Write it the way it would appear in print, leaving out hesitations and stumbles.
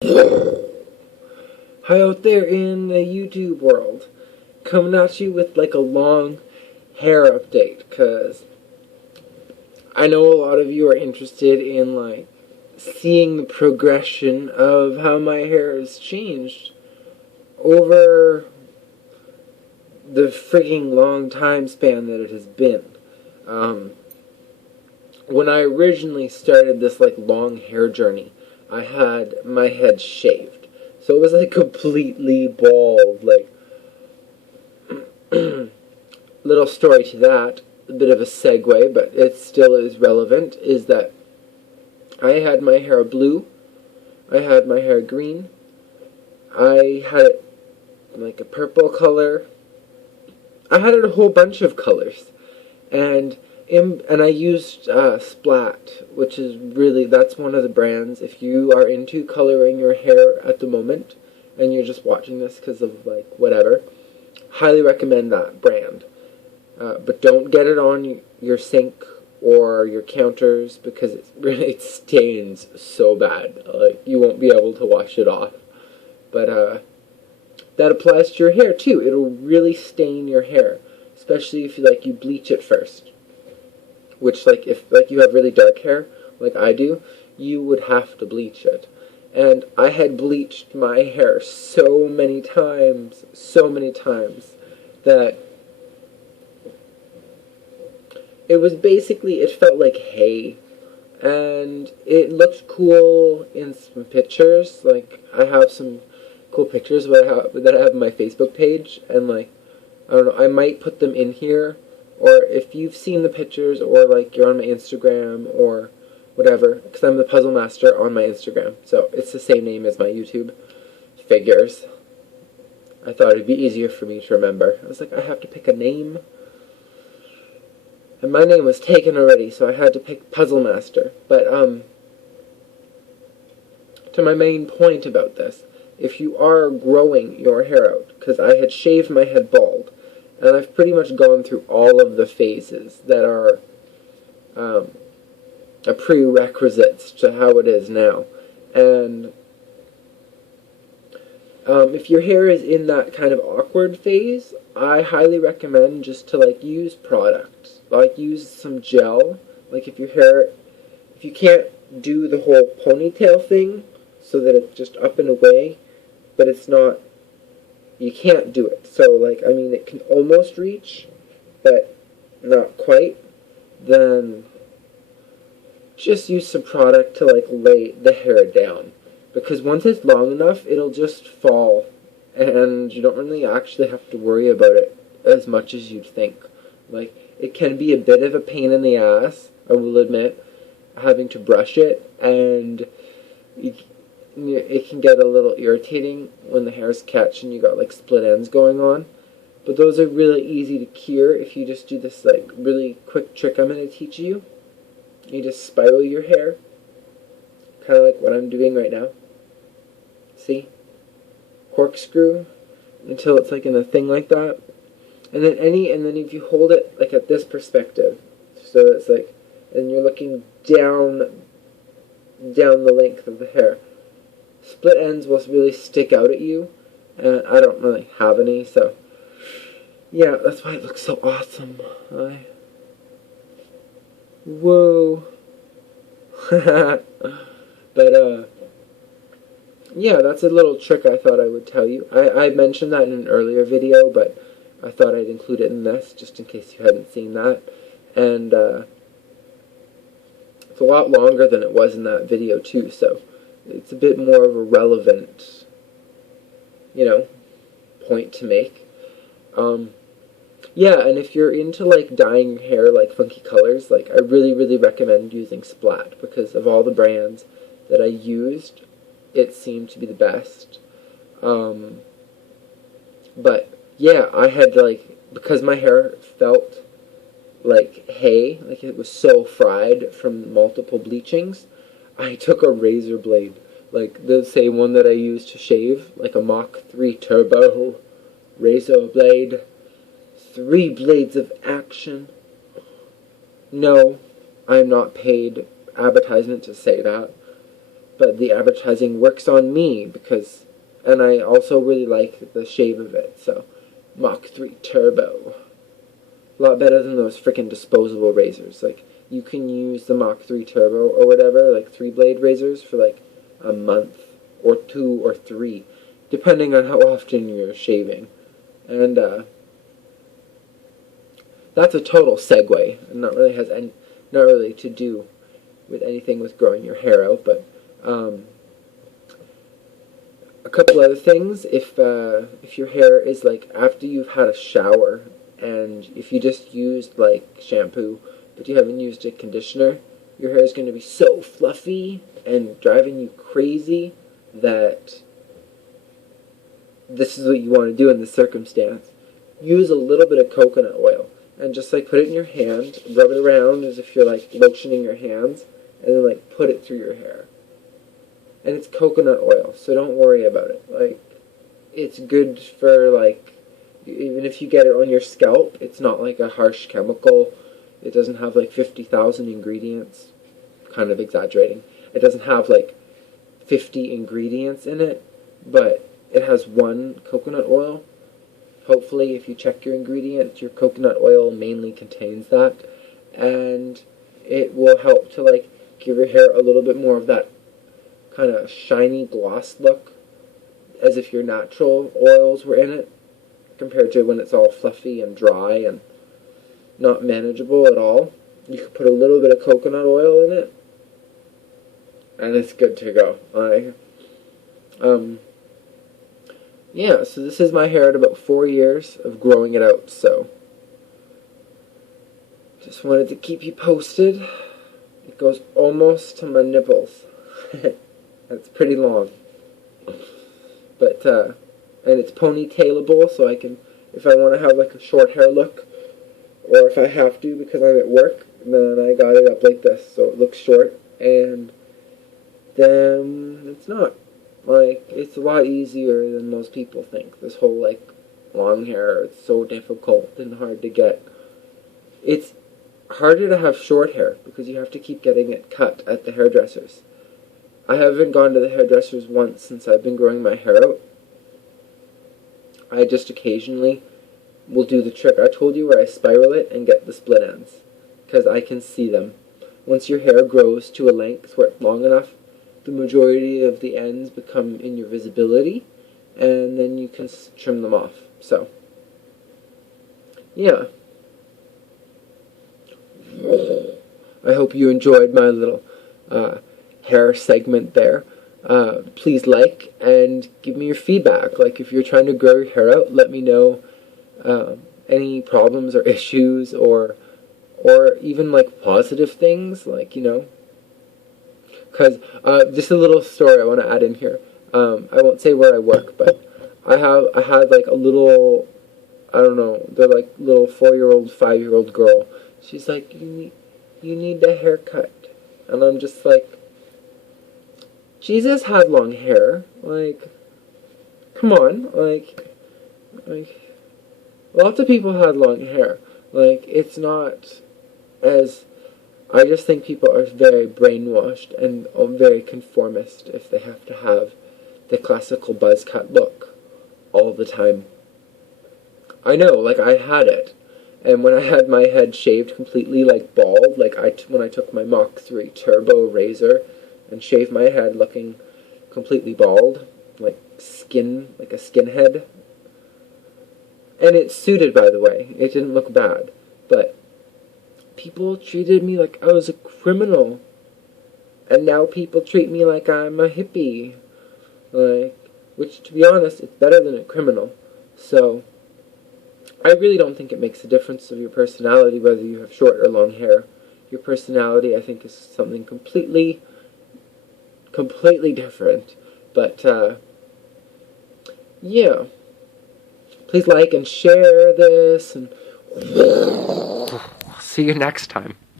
Hi out there in the YouTube world, coming at you with like a long hair update, cause I know a lot of you are interested in like seeing the progression of how my hair has changed over the freaking long time span that it has been. When I originally started this like long hair journey, I had my head shaved. So it was like completely bald, like little story to that, a bit of a segue, but it still is relevant, is that I had my hair blue, I had my hair green, I had it like a purple color, I had it a whole bunch of colors, and I used Splat, which is really, that's one of the brands. If you are into coloring your hair at the moment, and you're just watching this because of like whatever, highly recommend that brand. But don't get it on your sink or your counters because it stains so bad. Like you won't be able to wash it off. But that applies to your hair too. It'll really stain your hair, especially if you bleach it first. Which if you have really dark hair like I do, you would have to bleach it. And I had bleached my hair so many times, that it was basically, it felt like hay. And it looked cool in some pictures. Like, I have some cool pictures that I have on my Facebook page. And, I don't know, I might put them in here. Or if you've seen the pictures, or, you're on my Instagram, or whatever. Because I'm the Puzzle Master on my Instagram. So, it's the same name as my YouTube. Figures. I thought it'd be easier for me to remember. I was like, I have to pick a name. And my name was taken already, so I had to pick Puzzle Master. But, to my main point about this, if you are growing your hair out, because I had shaved my head bald, and I've pretty much gone through all of the phases that are a prerequisites to how it is now. And if your hair is in that kind of awkward phase, I highly recommend just to use products. Use some gel. If you can't do the whole ponytail thing so that it's just up and away, but it's not, you can't do it. So it can almost reach, but not quite, then just use some product to lay the hair down. Because once it's long enough, it'll just fall, and you don't really actually have to worry about it as much as you'd think. It can be a bit of a pain in the ass, I will admit, having to brush it, and it can get a little irritating when the hairs catch and you got split ends going on. But those are really easy to cure if you just do this really quick trick I'm going to teach you. You just spiral your hair, kind of like what I'm doing right now. See? Corkscrew until it's in a thing like that. And then if you hold it at this perspective, so it's and you're looking down the length of the hair, split ends will really stick out at you, and I don't really have any, so yeah, that's why it looks so awesome. Whoa. But yeah, that's a little trick I thought I would tell you. I mentioned that in an earlier video, but I thought I'd include it in this, just in case you hadn't seen that. And it's a lot longer than it was in that video, too, so it's a bit more of a relevant, point to make. Yeah, and if you're into, dyeing your hair, funky colors, I really, really recommend using Splat, because of all the brands that I used, it seemed to be the best. But yeah, I had because my hair felt like hay, it was so fried from multiple bleachings, I took a razor blade, the same one that I used to shave, a Mach 3 Turbo razor blade. 3 blades of action. No, I'm not paid advertisement to say that. but the advertising works on me because, and I also really like the shave of it, so Mach 3 Turbo. A lot better than those freaking disposable razors. Like, you can use the Mach 3 Turbo or whatever, like 3-blade razors for like a month or 2 or 3, depending on how often you're shaving. And that's a total segue, and not really to do with anything with growing your hair out, but a couple other things. If your hair is like after you've had a shower, and if you just used like shampoo but you haven't used a conditioner, your hair is going to be so fluffy and driving you crazy that this is what you want to do in this circumstance. Use a little bit of coconut oil and just like put it in your hand, rub it around as if you're like lotioning your hands, and then like put it through your hair. And it's coconut oil, so don't worry about it. Like, it's good for like, even if you get it on your scalp, it's not like a harsh chemical. It doesn't have like 50,000 ingredients. Kind of exaggerating. It doesn't have like 50 ingredients in it, but it has one coconut oil. Hopefully, if you check your ingredients, your coconut oil mainly contains that, and it will help to like give your hair a little bit more of that kind of shiny gloss look, as if your natural oils were in it, compared to when it's all fluffy and dry and not manageable at all. You could put a little bit of coconut oil in it, and it's good to go. Yeah, so this is my hair at about 4 years of growing it out, so just wanted to keep you posted. It goes almost to my nipples. That's pretty long. But, and it's ponytailable, so I can, if I want to have like a short hair look, or if I have to because I'm at work, then I got it up like this, so it looks short, and then it's not. Like, it's a lot easier than most people think. This whole, like, long hair, it's so difficult and hard to get. It's harder to have short hair because you have to keep getting it cut at the hairdressers. I haven't gone to the hairdressers once since I've been growing my hair out. I just occasionally will do the trick I told you where I spiral it and get the split ends, because I can see them. Once your hair grows to a length where it's long enough, the majority of the ends become in your visibility, and then you can trim them off. So, yeah. I hope you enjoyed my little hair segment there. Please like and give me your feedback. Like, if you're trying to grow your hair out, let me know any problems or issues, or even like positive things, like, you know. Because, just a little story I want to add in here. I won't say where I work, but I had like a little, I don't know, they're like little 4-year-old, 5-year-old girl. She's like, you need a haircut. And I'm just like, Jesus had long hair. Like, come on. Like, lots of people had long hair. Like, it's not as, I just think people are very brainwashed and very conformist if they have to have the classical buzz cut look all the time. I know, like, I had it. And when I had my head shaved completely, like, bald, like, when I took my Mach 3 Turbo razor and shaved my head looking completely bald, like a skinhead. And it suited, by the way. It didn't look bad. But people treated me like I was a criminal. And now people treat me like I'm a hippie. Like, which, to be honest, it's better than a criminal. So, I really don't think it makes a difference of your personality whether you have short or long hair. Your personality, I think, is something completely different. But, yeah. Please like and share this, and see you next time.